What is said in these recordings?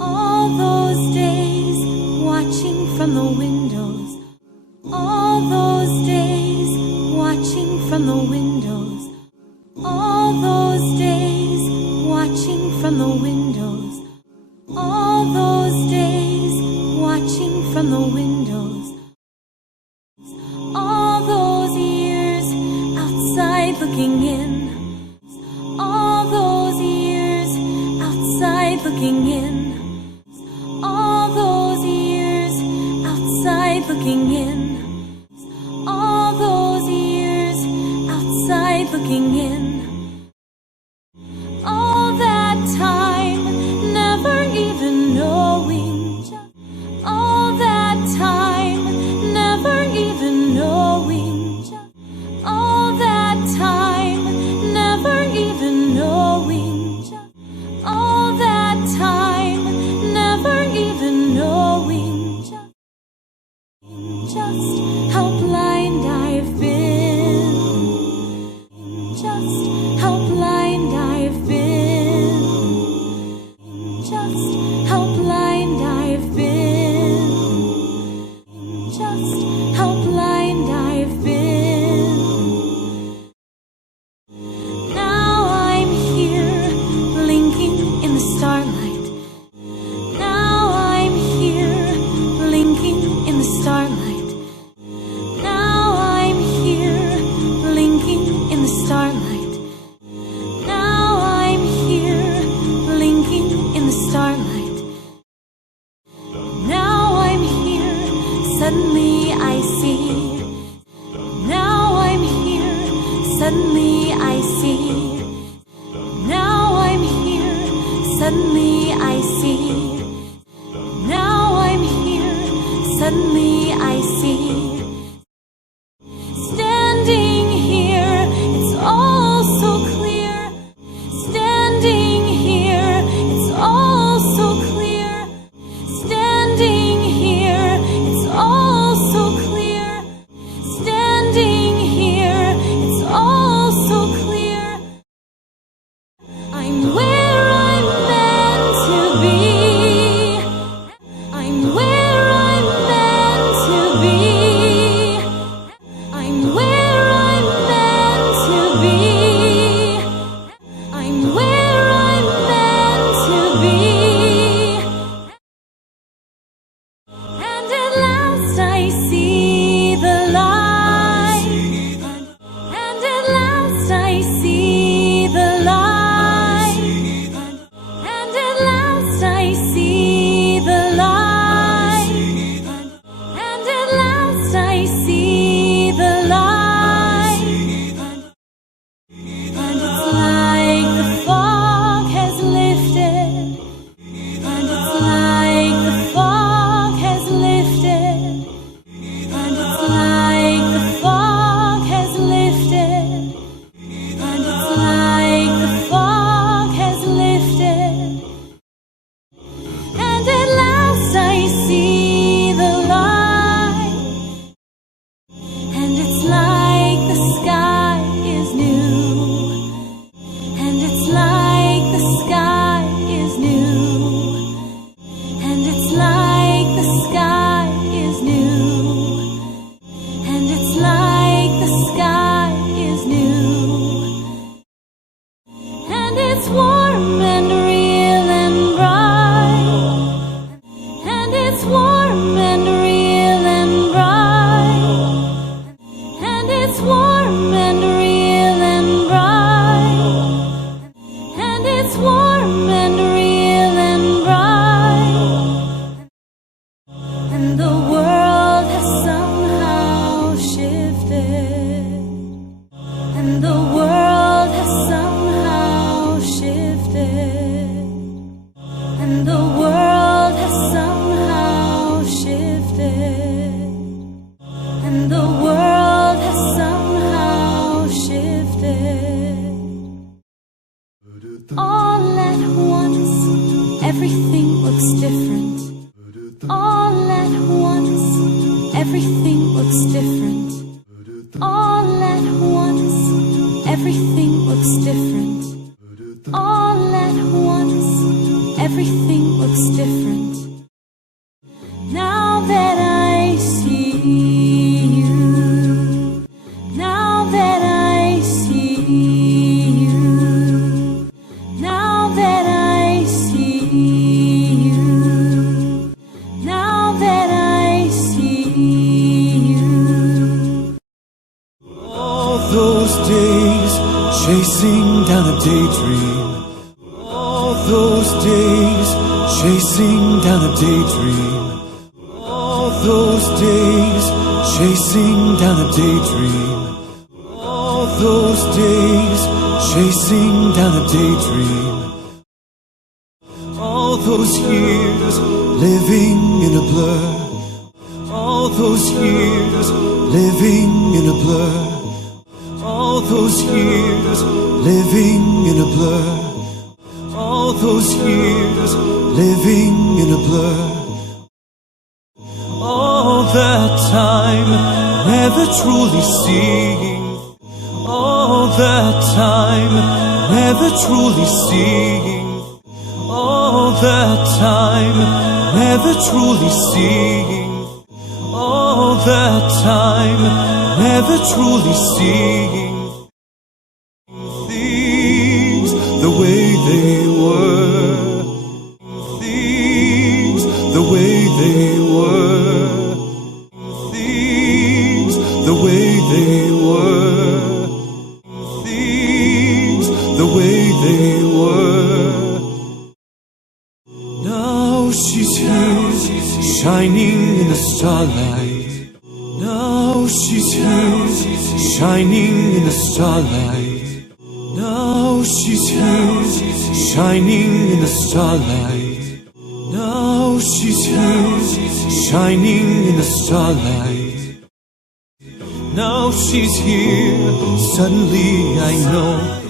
All those days watching from the windows. All those days watching from the windows. All those days watching from the windows. All those days watching from the windows. All those years outside looking in. All those years outside looking in. All those years outside looking in. All those years outside looking in. All that time never even knowing. All that time never even knowing. All that time never even knowing. All that time never even knowing just how blind I've been. Just how blind I've been. Just how blind I've been. Just how blind I've been. Now I'm here blinking in the starlight. Now I'm here blinking in the starlight. Now I'm here blinking in the starlight. Now I'm here blinking in the starlight. Now I'm here, suddenly I see. Now I'm here, suddenly I see. Now I'm here, suddenly I see. Now I'm here, suddenly I see. Standing here, it's all so clear. Standing here, it's all so clear. Standing here, it's all so clear. Standing here, it's all so clear. I'm where I'm meant to be. I'm where I'm meant to be. I'm where I'm meant to be. I'm where I'm meant to be. And at last I see the light. And at last I see the light. And at last I see the light. And at last I see the light. And it's like the fog has lifted. And it's like the fog has lifted. And it's like the fog has lifted. And it's like the fog has lifted. And at last I see the light. And it's like the sky is new. And it's like the sky is new. And it's like the sky is new. And it's like the sky is new. And it's warm and real and bright. And it's warm and real and bright. And it's warm and real and bright. And it's warm and real and bright. And the world has somehow shifted. And the world has somehow shifted. And the world has somehow shifted. And the world has somehow shifted. All at once, everything looks different. All at once, everything looks different. All at once, everything looks different. All at once, everything looks different. those days chasing down a daydream. All those days chasing down a daydream. All those days chasing down a daydream. All those years living in a blur. All those years living in a blur. All those years living in a blur. All those years living in a blur. All that time never truly seeing. All that time never truly seeing. All that time never truly seeing. All that time never truly seeing things the way they were. Things the way they were. Things the way they were. Things the way they were. Now she's here, shining in the starlight. Now she's here, shining in the starlight. Now she's here, shining in the starlight. Now she's here, shining in the starlight. Now she's here, suddenly I know.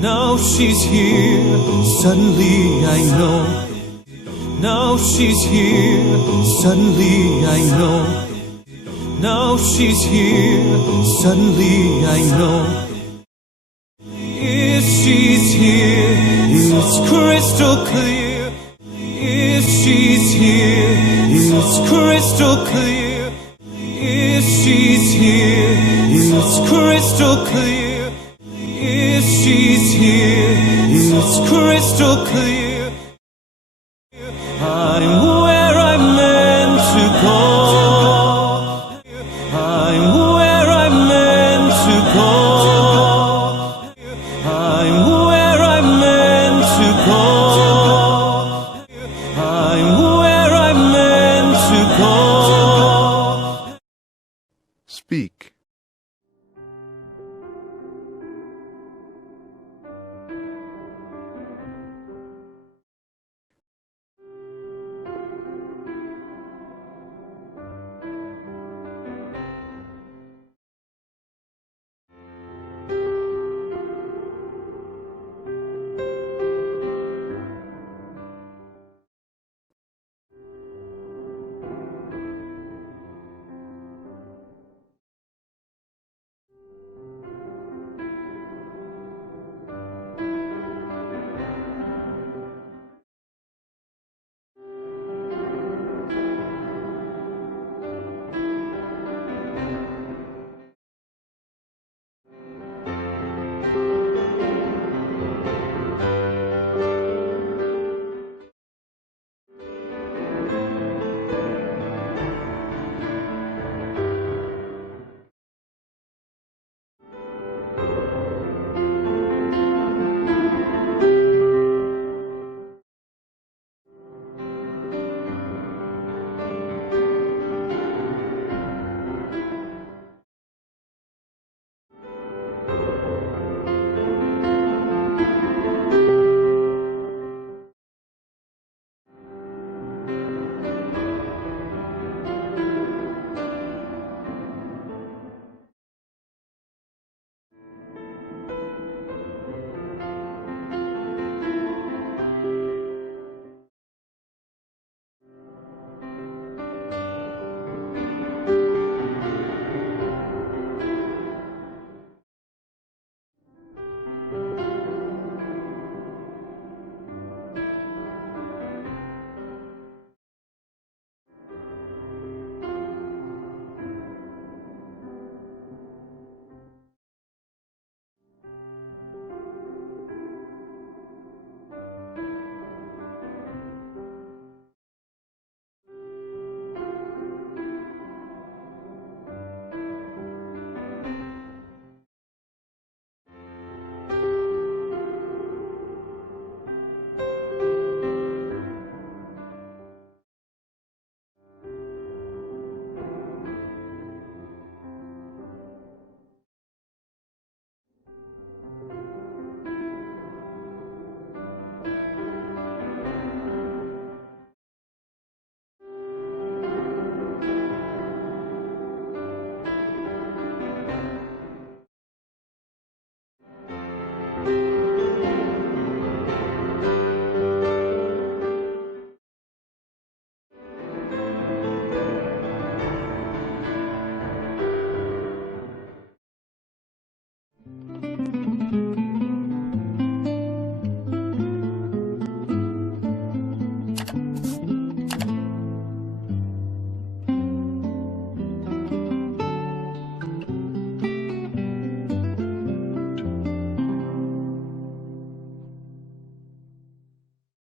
Now she's here, suddenly I know. Now she's here, suddenly I know. Now she's here, suddenly I know. If she's here, it's crystal clear. If she's here, it's crystal clear. If she's here, it's crystal clear. If she's here, it's crystal clear.